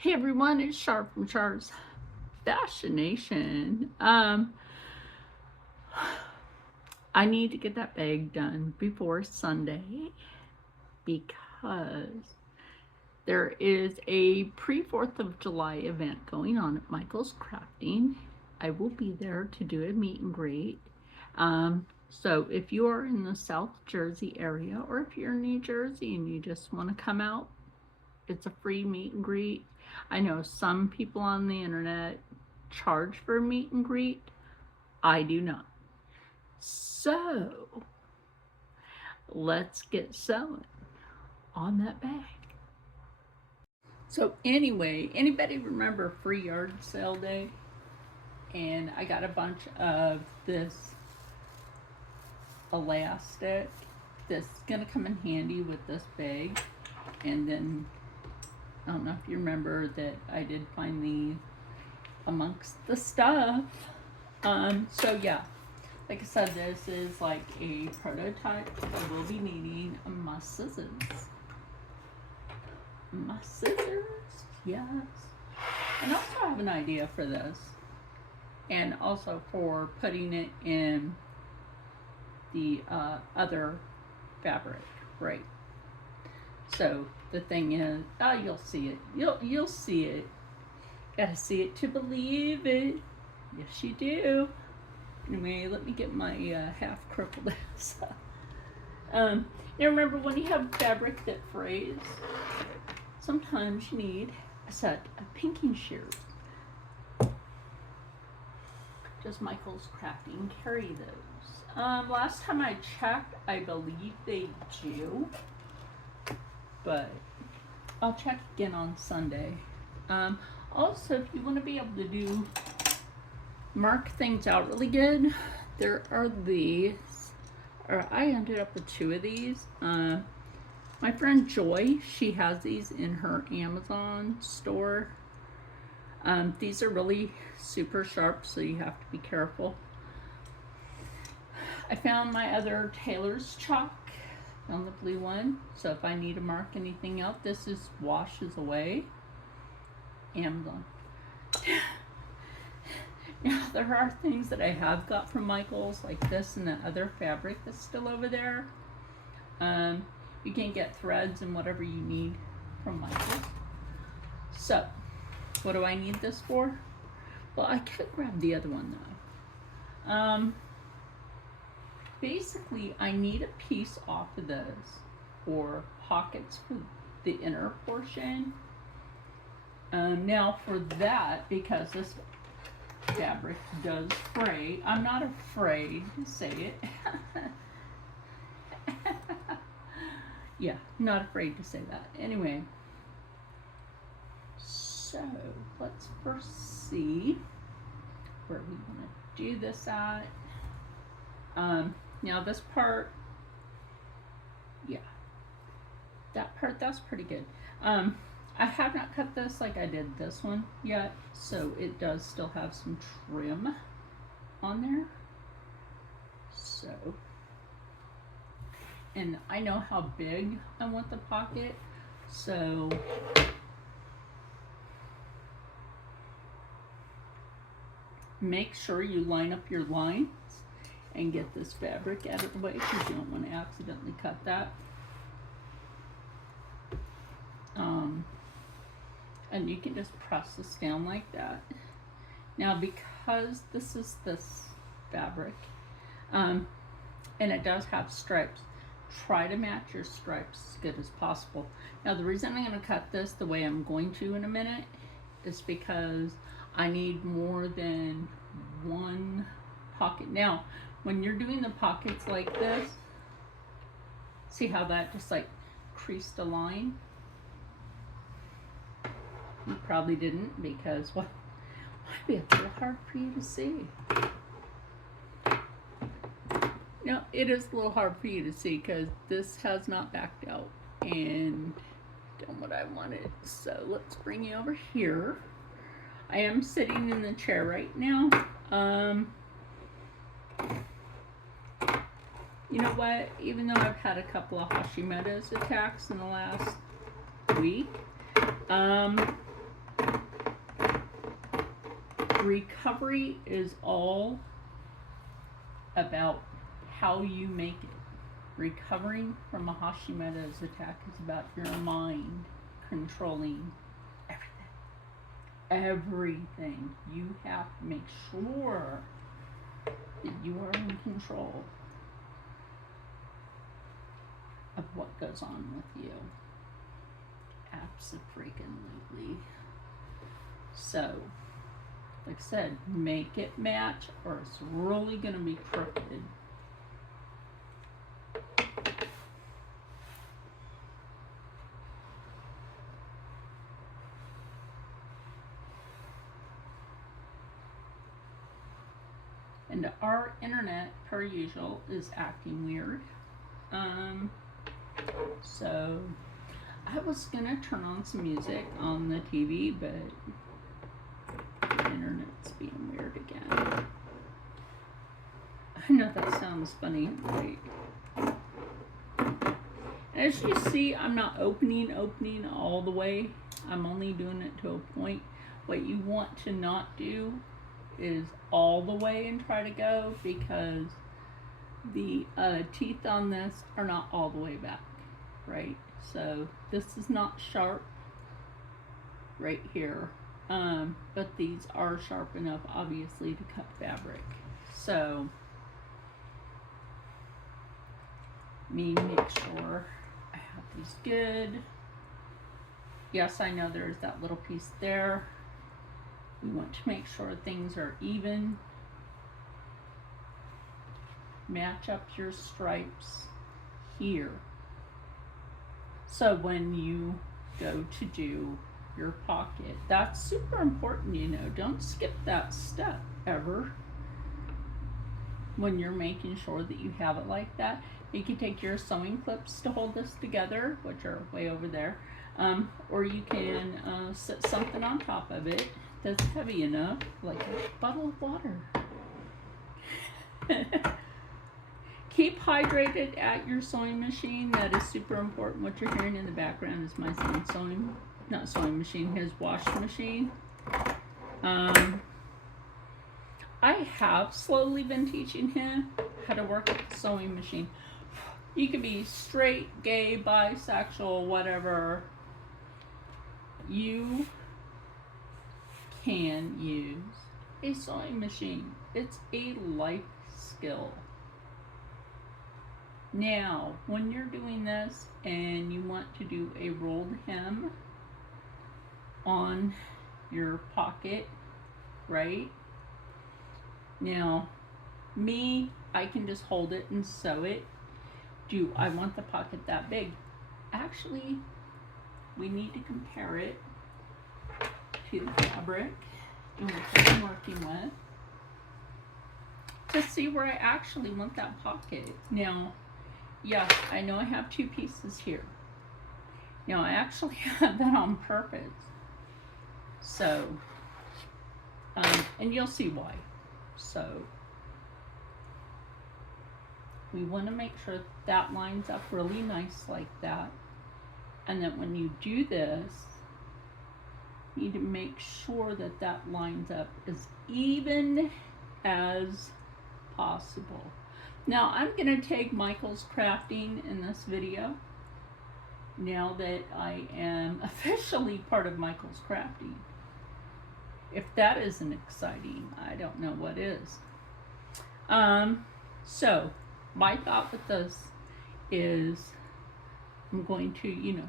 Hey everyone, it's Char from Char's Fascination. I need to get that bag done before Sunday because there is a pre-4th of July event going on at Michael's Crafting. I will be there to do a meet and greet. So if you are in the South Jersey area, or if you're in New Jersey and you just want to come out, it's a free meet and greet. I know some people on the internet charge for a meet and greet. I do not. So let's get selling on that bag. So anyway, anybody remember free yard sale day? And I got a bunch of this elastic. This is gonna come in handy with this bag. And then I don't know if you remember that I did find these amongst the stuff. So yeah, like I said, this is like a prototype. I will be needing my scissors. My scissors, yes. And also I have an idea for this. And also for putting it in the other fabric, right? So the thing is, you'll see it. You'll see it. Gotta see it to believe it. Yes, you do. Anyway, let me get my half crippled ass up. You remember when you have fabric that frays, sometimes you need a set of pinking shears. Does Michael's Crafting carry those? Last time I checked, I believe they do, but I'll check again on Sunday. Also, if you want to be able to mark things out really good, there are these, or I ended up with 2 of these. My friend Joy, she has these in her Amazon store. These are really super sharp, so you have to be careful. I found my other tailor's chalk on the blue one, so if I need to mark anything out, this is washes away. Amazon. Now, there are things that I have got from Michael's, like this and the other fabric that's still over there. You can get threads and whatever you need from Michael's. So, what do I need this for? Well, I could grab the other one though. Basically, I need a piece off of this for pockets for the inner portion. Now for that, because this fabric does fray, I'm not afraid to say it. Yeah, not afraid to say that. Anyway, so let's first see where we want to do this at. Now this part, yeah, that part, that's pretty good. I have not cut this like I did this one yet, so it does still have some trim on there. So, and I know how big I want the pocket, so make sure you line up your lines and get this fabric out of the way because you don't want to accidentally cut that. And you can just press this down like that. Now, because this is this fabric, and it does have stripes, try to match your stripes as good as possible. Now, the reason I'm going to cut this the way I'm going to in a minute is because I need more than one pocket. Now, when you're doing the pockets like this, see how that just like creased a line? You probably didn't because, well, it might be a little hard for you to see. Now, it is a little hard for you to see because this has not backed out and done what I wanted. So let's bring you over here. I am sitting in the chair right now. You know what? Even though I've had a couple of Hashimoto's attacks in the last week, recovery is all about how you make it. Recovering from a Hashimoto's attack is about your mind controlling everything. You have to make sure that you are in control of what goes on with you. Abso-freaking-lutely. So, like I said, make it match or it's really going to be crooked. And our internet, per usual, is acting weird. So I was gonna turn on some music on the TV, but the internet's being weird again. I know that sounds funny, right? As you see, I'm not opening all the way. I'm only doing it to a point. What you want to not do is all the way and try to go, because the teeth on this are not all the way back, right? So this is not sharp right here, but these are sharp enough, obviously, to cut fabric. So make sure I have these good. Yes, I know there's that little piece there. We want to make sure things are even. Match up your stripes here. So when you go to do your pocket, that's super important, you know. Don't skip that step ever when you're making sure that you have it like that. You can take your sewing clips to hold this together, which are way over there, or you can set something on top of it that's heavy enough, like a bottle of water. Keep hydrated at your sewing machine. That is super important. What you're hearing in the background is my son's his washing machine. I have slowly been teaching him how to work with the sewing machine. You can be straight, gay, bisexual, whatever. You can use a sewing machine. It's a life skill. Now, when you're doing this and you want to do a rolled hem on your pocket, right? Now, I can just hold it and sew it. Do I want the pocket that big? Actually, we need to compare it to the fabric in which I'm working with to see where I actually want that pocket. Now, yes, I know I have two pieces here. Now, I actually have that on purpose. So, and you'll see why. So, we want to make sure that lines up really nice like that. And that when you do this, you need to make sure that that lines up as even as possible. Now, I'm going to take Michael's crafting in this video. Now that I am officially part of Michael's crafting. If that isn't exciting, I don't know what is. So, my thought with this is I'm going to, I'm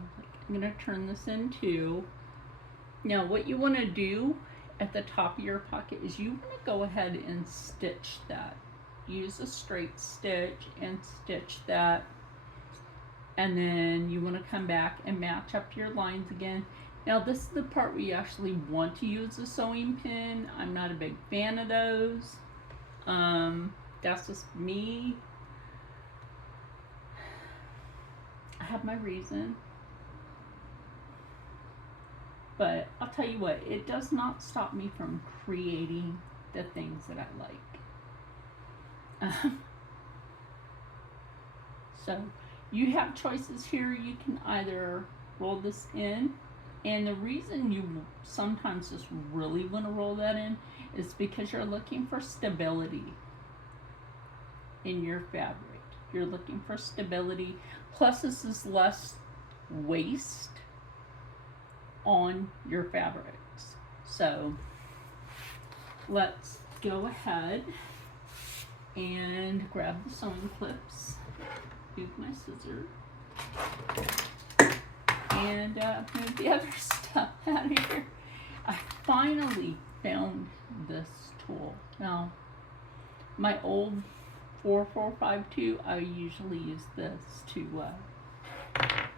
going to turn this into. Now, what you want to do at the top of your pocket is you want to go ahead and stitch that. Use a straight stitch and stitch that. And then you want to come back and match up your lines again. Now, this is the part where you actually want to use a sewing pin. I'm not a big fan of those. That's just me. I have my reason. But I'll tell you what, it does not stop me from creating the things that I like. So you have choices here. You can either roll this in And the reason you sometimes just really want to roll that in is because you're looking for stability in your fabric. You're looking for stability. Plus, this is less waste on your fabrics. So let's go ahead and grab the sewing clips, move my scissors, and move the other stuff out of here. I finally found this tool. Now, my old 4452, I usually use this to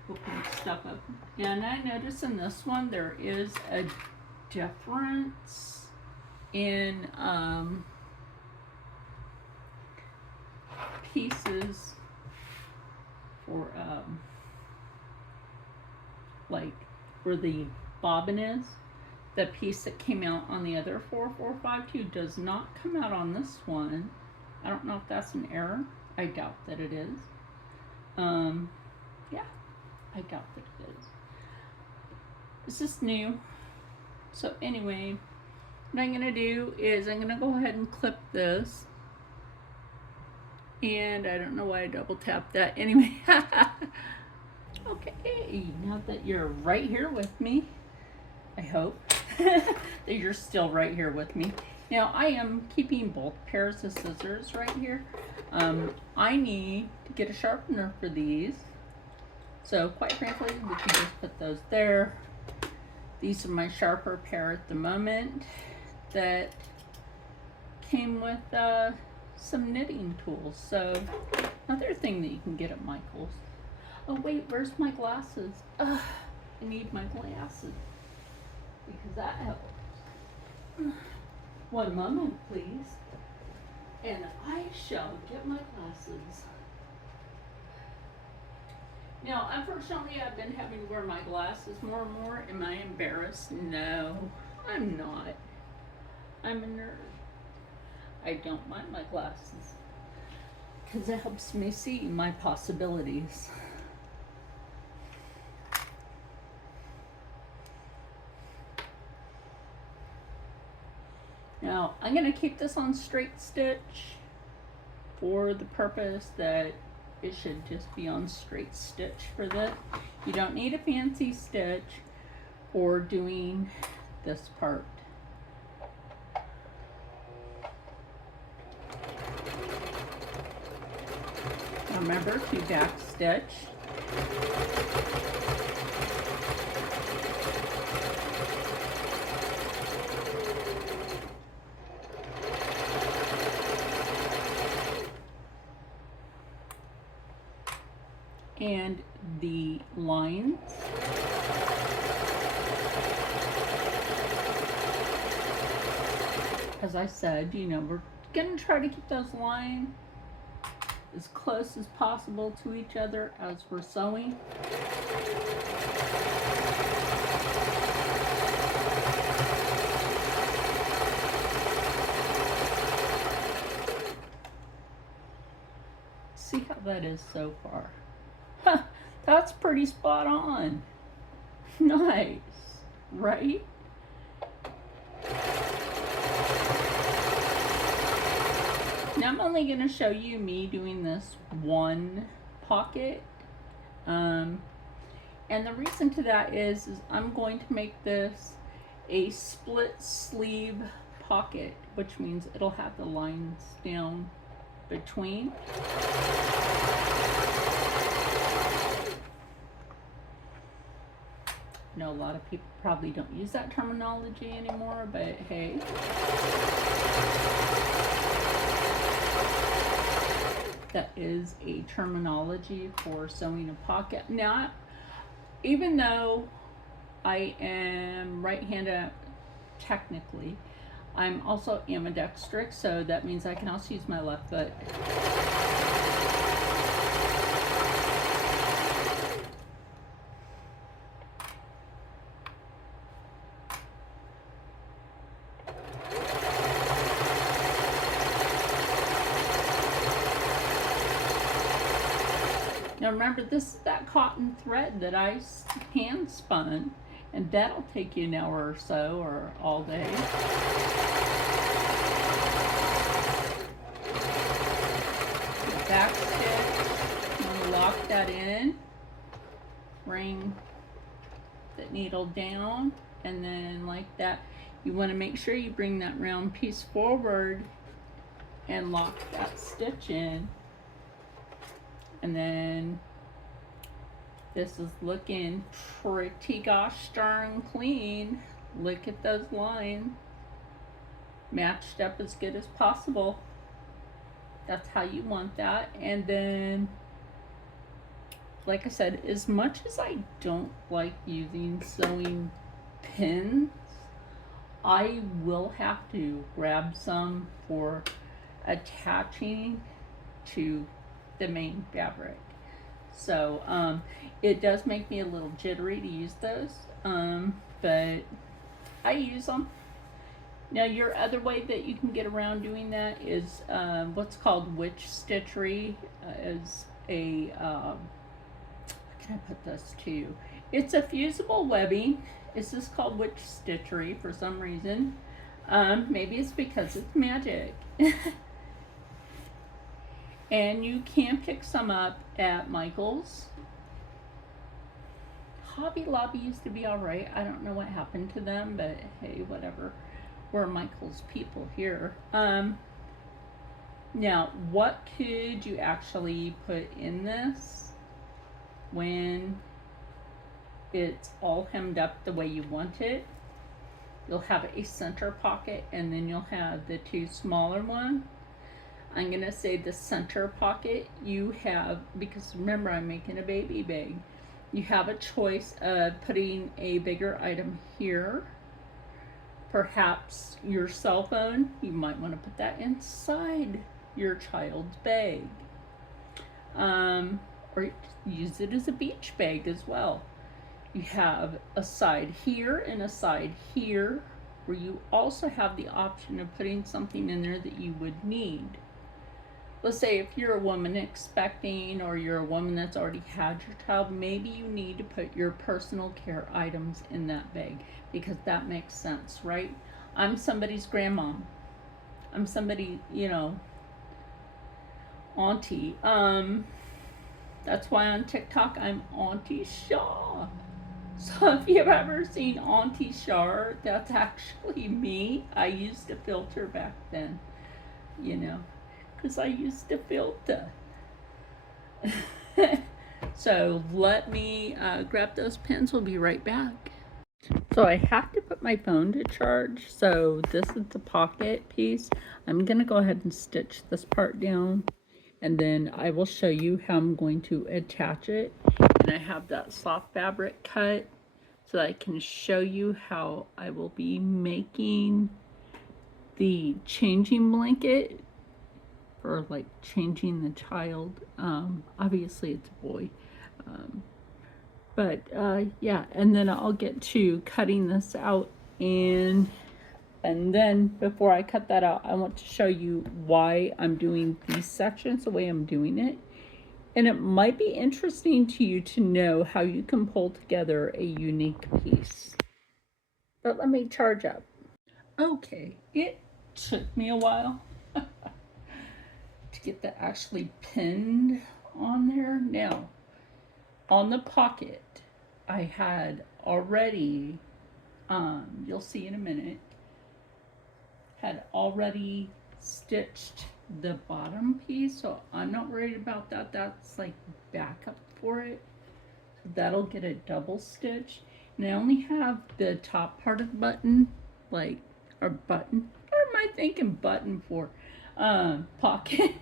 open stuff up. And I notice in this one there is a difference in pieces for like where the bobbin is. The piece that came out on the other 4452 does not come out on this one. I don't know if that's an error. I doubt that it is. Yeah, I doubt that it is. This is new. So anyway, what I'm gonna do is I'm gonna go ahead and clip this. And I don't know why I double tapped that. Anyway, okay, now that you're right here with me, I hope that you're still right here with me. Now I am keeping both pairs of scissors right here. I need to get a sharpener for these. So quite frankly, we can just put those there. These are my sharper pair at the moment that came with some knitting tools. So another thing that you can get at Michael's. Oh wait, where's my glasses? I need my glasses because that helps. One moment, please. And I shall get my glasses. Now, unfortunately, I've been having to wear my glasses more and more. Am I embarrassed? No, I'm not. I'm a nerd. I don't mind my glasses because it helps me see my possibilities. Now, I'm going to keep this on straight stitch for the purpose that it should just be on straight stitch for this. You don't need a fancy stitch for doing this part. Now remember to back stitch. And the lines. As I said, you know, we're gonna try to keep those lines as close as possible to each other as we're sewing. See how that is so far. That's pretty spot on. Nice, right? Now I'm only going to show you me doing this one pocket. And the reason to that is I'm going to make this a split sleeve pocket, which means it'll have the lines down between. I know a lot of people probably don't use that terminology anymore, but hey. That is a terminology for sewing a pocket. Now, even though I am right-handed technically, I'm also ambidextrous, so that means I can also use my left foot. Now remember, this is that cotton thread that I hand spun, And that'll take you an hour or so, or all day. Back stitch, you lock that in, bring the needle down, and then like that. You want to make sure you bring that round piece forward and lock that stitch in. And then this is looking pretty gosh darn clean. Look at those lines. Matched up as good as possible. That's how you want that. And then, like I said, as much as I don't like using sewing pins, I will have to grab some for attaching to the main fabric. So it does make me a little jittery to use those, but I use them. Now, your other way that you can get around doing that is what's called witch stitchery. Is a how can I put this to you? It's a fusible webbing. It's just called witch stitchery for some reason. Maybe it's because it's magic. And you can pick some up at Michael's. Hobby Lobby used to be alright. I don't know what happened to them, but hey, whatever. We're Michael's people here. Now, what could you actually put in this when it's all hemmed up the way you want it? You'll have a center pocket, and then you'll have the two smaller ones. I'm going to say the center pocket you have, because remember, I'm making a baby bag. You have a choice of putting a bigger item here. Perhaps your cell phone, you might want to put that inside your child's bag. Or use it as a beach bag as well. You have a side here and a side here, where you also have the option of putting something in there that you would need. Let's say if you're a woman expecting, or you're a woman that's already had your child, maybe you need to put your personal care items in that bag, because that makes sense, right? I'm somebody's grandma. I'm somebody, you know, auntie. That's why on TikTok I'm Auntie Shaw. So if you've ever seen Auntie Char, that's actually me. I used to filter back then, you know, because I used to filter. So let me grab those pins. We'll be right back. So I have to put my phone to charge. So this is the pocket piece. I'm going to go ahead and stitch this part down, and then I will show you how I'm going to attach it. And I have that soft fabric cut so that I can show you how I will be making the changing blanket, or like changing the child. Obviously it's a boy. Yeah, and then I'll get to cutting this out, and then before I cut that out, I want to show you why I'm doing these sections the way I'm doing it. And it might be interesting to you to know how you can pull together a unique piece. But let me charge up. Okay, it took me a while to get that actually pinned on there. Now, on the pocket, I had already, you'll see in a minute, had already stitched the bottom piece, so I'm not worried about that. That's like backup for it. So that'll get a double stitch. And I only have the top part of the button, like, or button, what am I thinking button for? Pocket.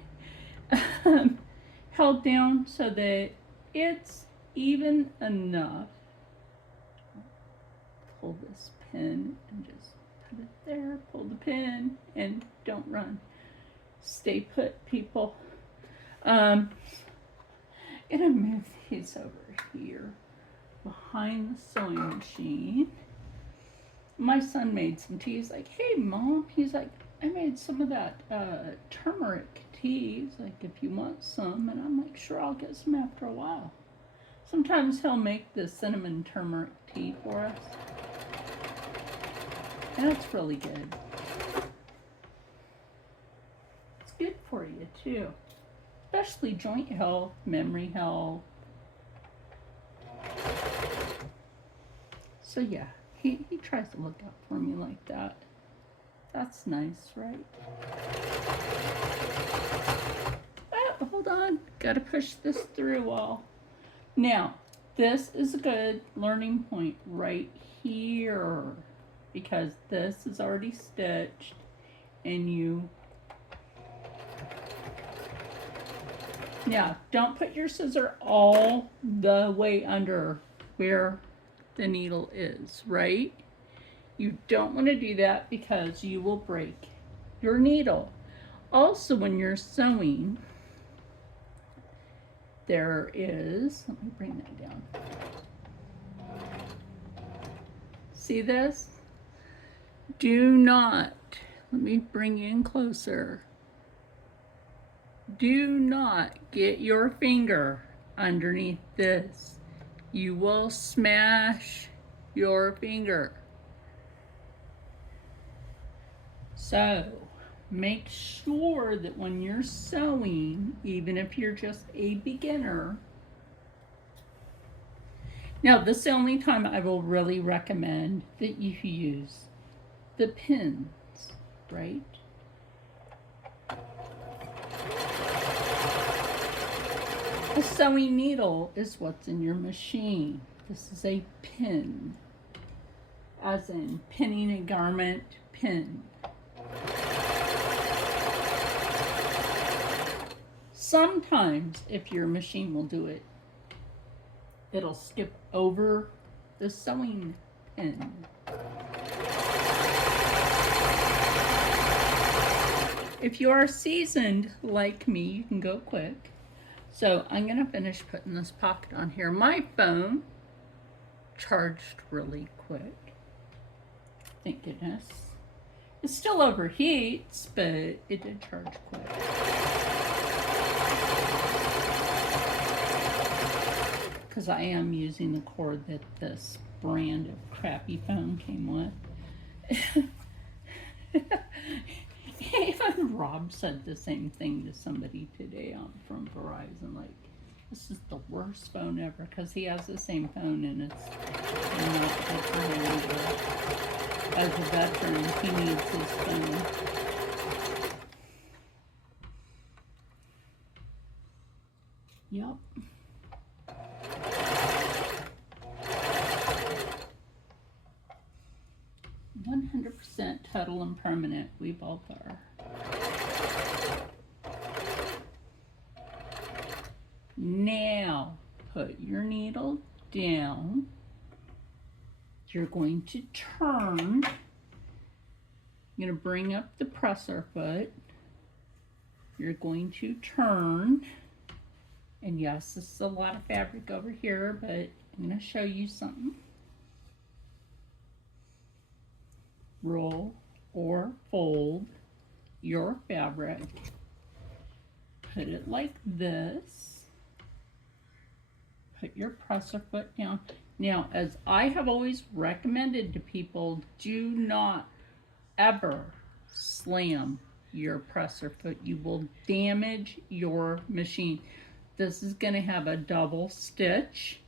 Held down so that it's even enough. Pull this pin and just put it there. Pull the pin and don't run. Stay put, people. I'm gonna move these over here behind the sewing machine. My son made some tea. He's like, hey mom, he's like, I made some of that turmeric tea. He's like, if you want some. And I'm like, sure, I'll get some after a while. Sometimes he'll make the cinnamon turmeric tea for us. And it's really good. It's good for you too. Especially joint health, memory health. So yeah, he tries to look out for me like that. That's nice, right? Oh, hold on. Gotta push this through all. Now, this is a good learning point right here because this is already stitched and you... Now, don't put your scissor all the way under where the needle is, right? You don't want to do that because you will break your needle. Also, when you're sewing, there is, let me bring that down. See this? Do not, let me bring you in closer. Do not get your finger underneath this. You will smash your finger. So make sure that when you're sewing, even if you're just a beginner, now this is the only time I will really recommend that you use the pins, right? A sewing needle is what's in your machine. This is a pin, as in pinning a garment, pin. Sometimes, if your machine will do it, it'll skip over the sewing pin. If you are seasoned like me, you can go quick. So I'm gonna finish putting this pocket on here. My phone charged really quick. Thank goodness. It still overheats, but it did charge quick. Because I am using the cord that this brand of crappy phone came with. Even Rob said the same thing to somebody today from Verizon, like, this is the worst phone ever, because he has the same phone and it's not good for him either. As a veteran, he needs his phone. Yep. %, total and permanent. We both are. Now, put your needle down. You're going to turn. You're going to bring up the presser foot. You're going to turn. And yes, this is a lot of fabric over here, but I'm going to show you something. Roll or fold your fabric. Put it like this. Put your presser foot down. Now, as I have always recommended to people, do not ever slam your presser foot. You will damage your machine. This is going to have a double stitch,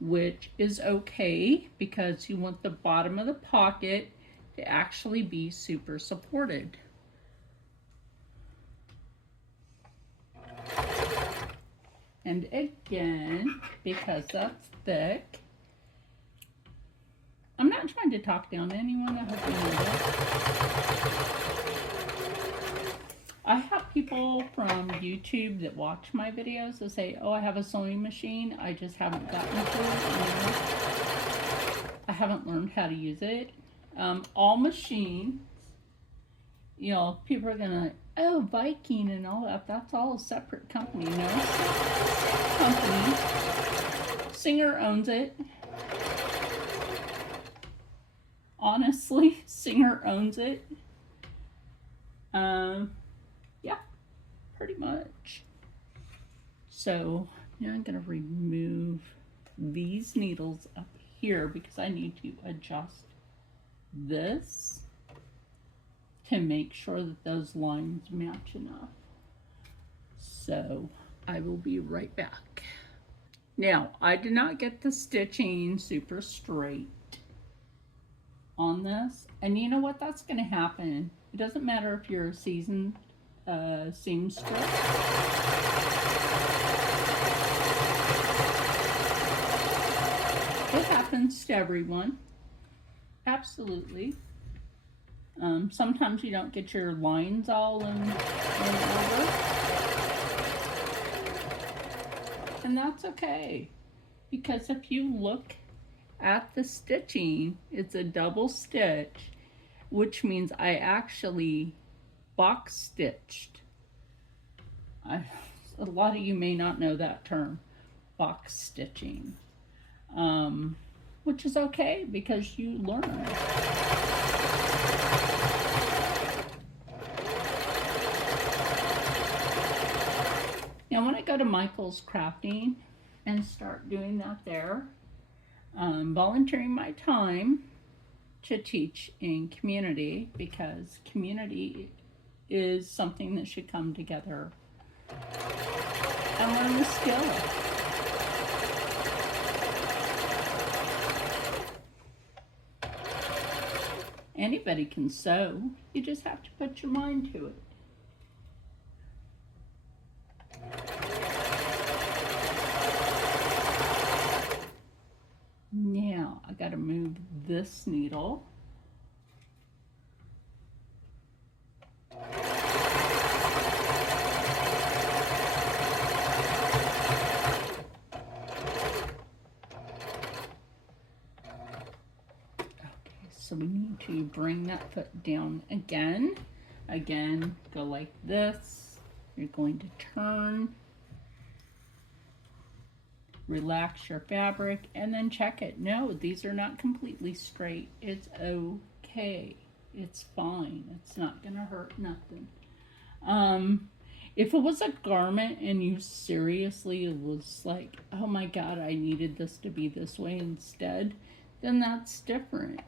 which is okay because you want the bottom of the pocket to actually be super supported. And again, because that's thick, I'm not trying to talk down to anyone. I hope you know this. I have people from YouTube that watch my videos that say, oh, I have a sewing machine, I just haven't gotten to it. I haven't learned how to use it. All machines, you know, people are gonna, oh, Viking and all that, that's all a separate company. No, company. Singer owns it. Honestly, Singer owns it. Yeah, pretty much. So now I'm gonna remove these needles up here because I need to adjust this to make sure that those lines match enough. So I will be right back. Now, I did not get the stitching super straight on this, and you know what, that's going to happen. It doesn't matter if you're a seasoned seamstress. It happens to everyone, absolutely. Sometimes you don't get your lines all in order, and that's okay, because if you look at the stitching, it's a double stitch, which means I actually box stitched. A lot of you may not know that term, box stitching, which is okay because you learn. Now when I go to Michael's Crafting and start doing that there, volunteering my time to teach in community, because community is something that should come together and learn the skill. Anybody can sew, you just have to put your mind to it. Now I got to move this needle. So we need to bring that foot down again. Again, go like this. You're going to turn, relax your fabric, and then check it. No, these are not completely straight. It's okay. It's fine. It's not gonna hurt nothing. If it was a garment and you seriously was like, oh my God, I needed this to be this way instead, then that's different.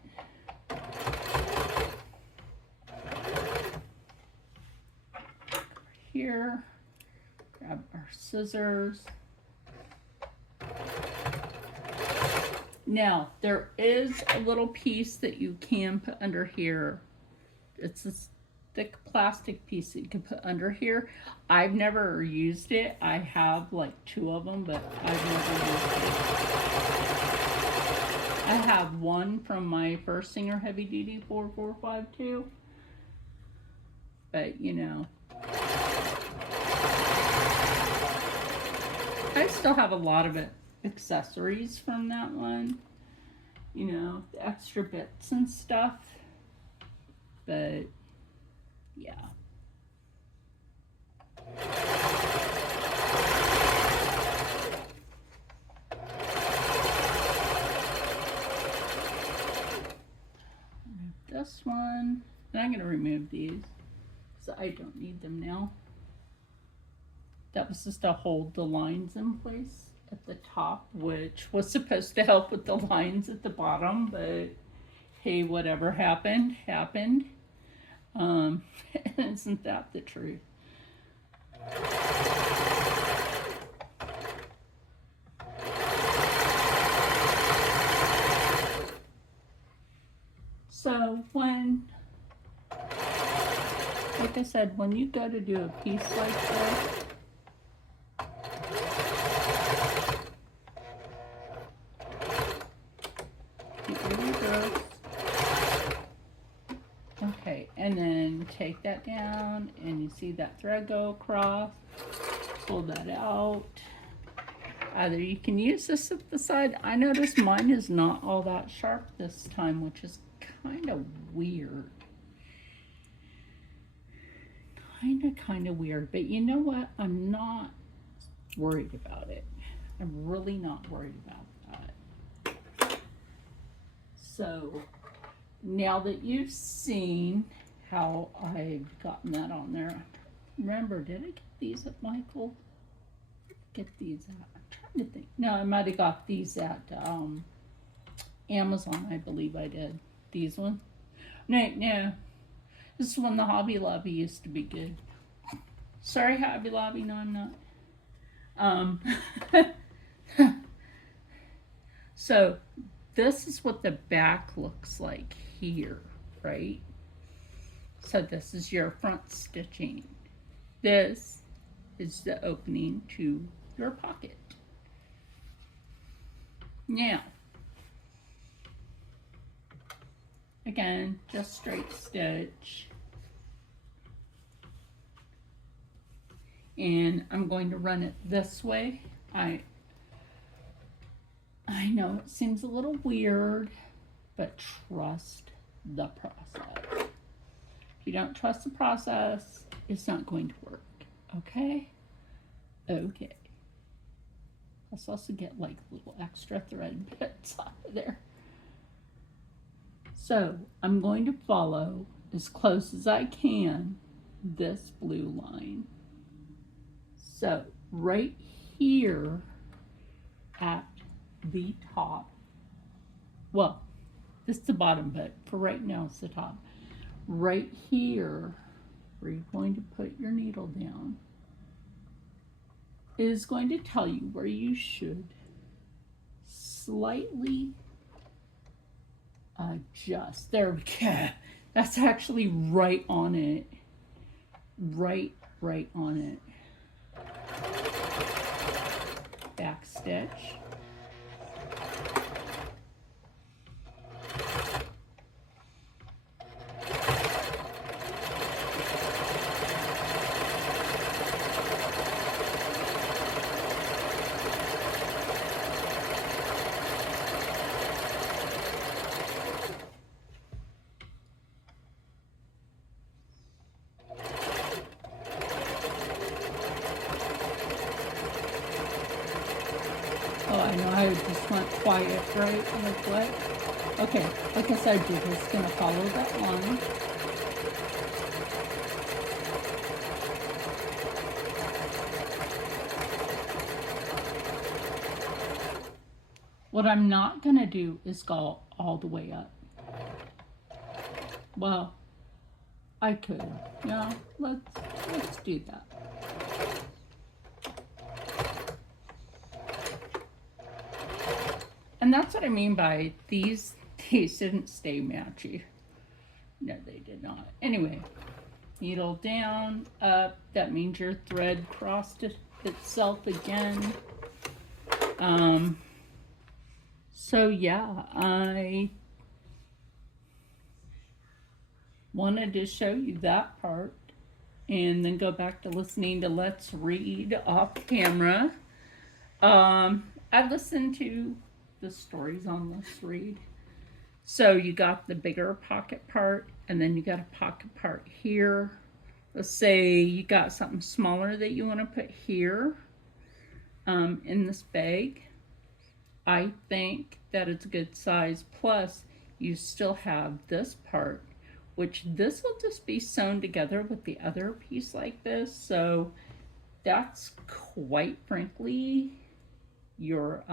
Here, grab our scissors. Now, there is a little piece that you can put under here. It's this thick plastic piece that you can put under here. I've never used it. I have like 2 of them, but I've never used it. I have one from my first Singer Heavy Duty 4452, but you know, I still have a lot of accessories from that one, you know, the extra bits and stuff, but yeah. This one, and I'm going to remove these because I don't need them now. That was just to hold the lines in place at the top, which was supposed to help with the lines at the bottom, but hey, whatever happened, happened. Isn't that the truth? So when, like I said, when you go to do a piece like this, okay, and then take that down, and you see that thread go across, pull that out. Either you can use this at the side. I noticed mine is not all that sharp this time, which is kind of weird. Kind of weird, but you know what? I'm not worried about it. I'm really not worried about that. So now that you've seen how I've gotten that on there, remember, did I get these at Michael? Get these out. I'm trying to think. No, I might have got these at Amazon. I believe I did. These ones. No. This is when the Hobby Lobby used to be good. Sorry, Hobby Lobby. No, I'm not. So this is what the back looks like here, right? So this is your front stitching. This is the opening to your pocket. Now, again, just straight stitch. And I'm going to run it this way. I know it seems a little weird, but trust the process. If you don't trust the process, it's not going to work. Okay? Okay. Let's also get like little extra thread bits off of there. So I'm going to follow as close as I can this blue line. So right here at the top, well, this is the bottom, but for right now it's the top. Right here, where you're going to put your needle down, is going to tell you where you should slightly adjust. There we go. That's actually right on it. Right on it. Back stitch. Oh, I know, I just went quiet, right? Like what? Okay, like I said, you're just gonna follow that line. What I'm not gonna do is go all the way up. Well, I could. Yeah, let's do that. And that's what I mean by these didn't stay matchy. No, they did not. Anyway, needle down, up. That means your thread crossed itself again. So yeah, I wanted to show you that part and then go back to listening to Let's Read off camera. I listened to the stories on Let's Read. So you got the bigger pocket part, and then you got a pocket part here. Let's say you got something smaller that you want to put here in this bag. I think that it's a good size. Plus, you still have this part, which this will just be sewn together with the other piece like this. So that's quite frankly your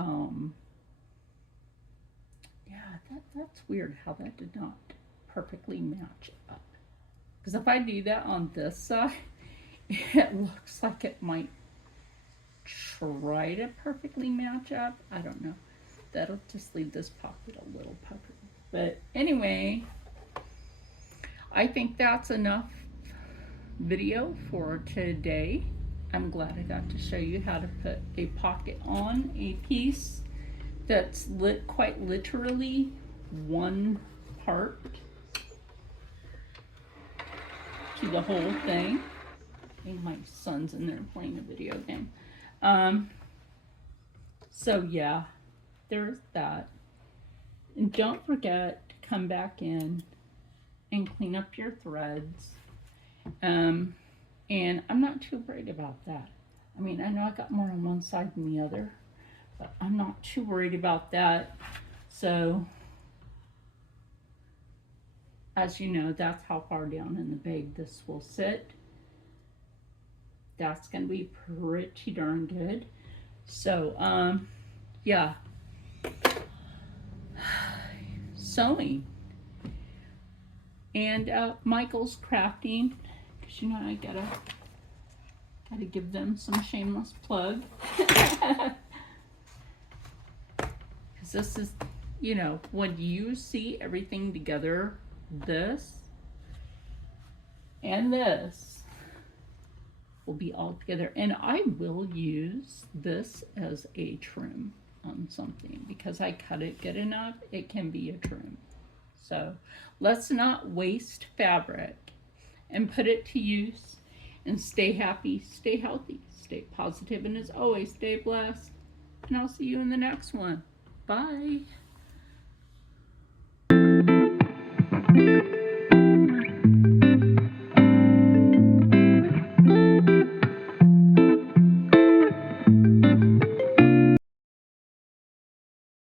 that's weird how that did not perfectly match up. Because if I do that on this side, it looks like it might try to perfectly match up. I don't know. That'll just leave this pocket a little puckered. But anyway, I think that's enough video for today. I'm glad I got to show you how to put a pocket on a piece that's quite literally one part to the whole thing. And my son's in there playing a video game. So yeah, there's that. And don't forget to come back in and clean up your threads. And I'm not too worried about that. I mean, I know I got more on one side than the other, but I'm not too worried about that. So, as you know, that's how far down in the bag this will sit. That's going to be pretty darn good. So, yeah, sewing. And Michael's crafting, because you know I gotta give them some shameless plug. Because this is, you know, when you see everything together, this and this will be all together. And I will use this as a trim on something because I cut it good enough, it can be a trim. So let's not waste fabric and put it to use, and stay happy, stay healthy, stay positive, and as always, stay blessed. And I'll see you in the next one. Bye.